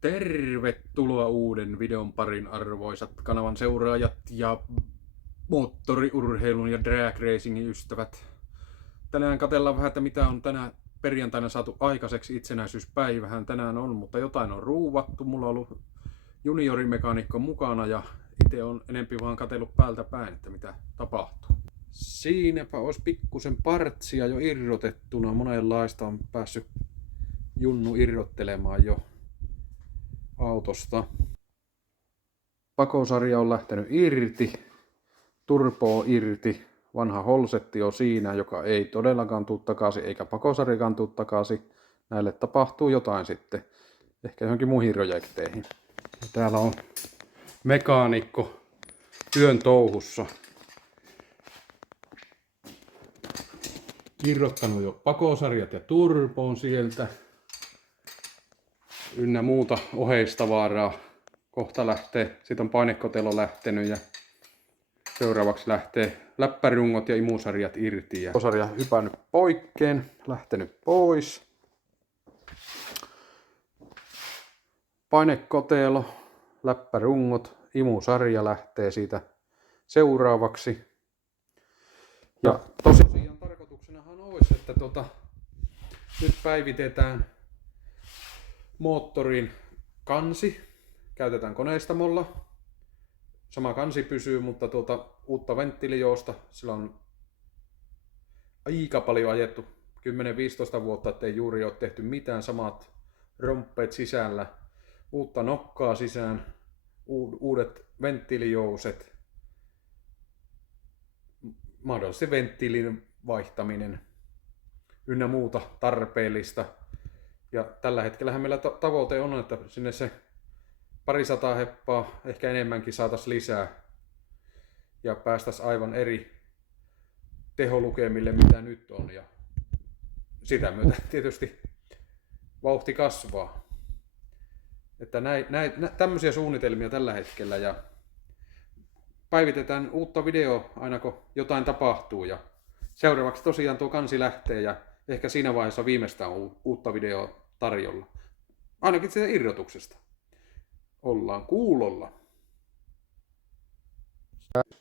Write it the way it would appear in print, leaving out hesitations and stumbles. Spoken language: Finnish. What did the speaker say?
Tervetuloa uuden videon parin arvoisat kanavan seuraajat ja moottoriurheilun ja drag racingin ystävät. Tänään katsellaan vähän, että mitä on tänä perjantaina saatu aikaiseksi. Itsenäisyyspäivähän tänään on, mutta jotain on ruuvattu. Mulla on ollut juniorimekaanikko mukana ja itse on enempi vaan katsellut päältä päin, että mitä tapahtuu. Siinäpä olisi pikkusen partsia jo irrotettuna. Monenlaista on päässyt Junnu irrottelemaan jo autosta. Pakosarja on lähtenyt irti, turbo on irti, vanha holsetti on siinä, joka ei todellakaan tule takaisin, eikä pakosarjakaan tule takaisin. Näille tapahtuu jotain sitten, ehkä johonkin muihin projekteihin. Ja täällä on mekaanikko työn touhussa. Irrottanut jo pakosarjat ja turboon sieltä. Ynnä muuta oheistavaraa. Kohta lähtee, siitä on painekotelo lähtenyt ja seuraavaksi lähtee läppärungot ja imusarjat irti. Ja pakosarja hypännyt poikkeen, lähtenyt pois. Painekotelo, läppärungot, imusarja lähtee siitä seuraavaksi. Ja tosiaan tarkoituksenahan olisi, että nyt päivitetään moottorin kansi. Käytetään koneistamolla. Sama kansi pysyy, mutta uutta venttiilijousta. Sillä on aika paljon ajettu. 10-15 vuotta, ettei juuri ole tehty mitään. Samat romppeet sisällä. Uutta nokkaa sisään. Uudet venttiilijouset. Mahdollisesti venttiilin vaihtaminen. Ynnä muuta tarpeellista. Ja tällä hetkellä meillä tavoite on, että sinne se parisataa heppaa, ehkä enemmänkin saataisiin lisää. Ja päästäisiin aivan eri teholukemille, mitä nyt on. Ja sitä myötä tietysti vauhti kasvaa. Että tämmöisiä suunnitelmia tällä hetkellä. Ja päivitetään uutta videoa aina kun jotain tapahtuu. Ja seuraavaksi tosiaan tuo kansi lähtee ja ehkä siinä vaiheessa viimeistään uutta videoa tarjolla. Ainakin siitä irrotuksesta. Ollaan kuulolla.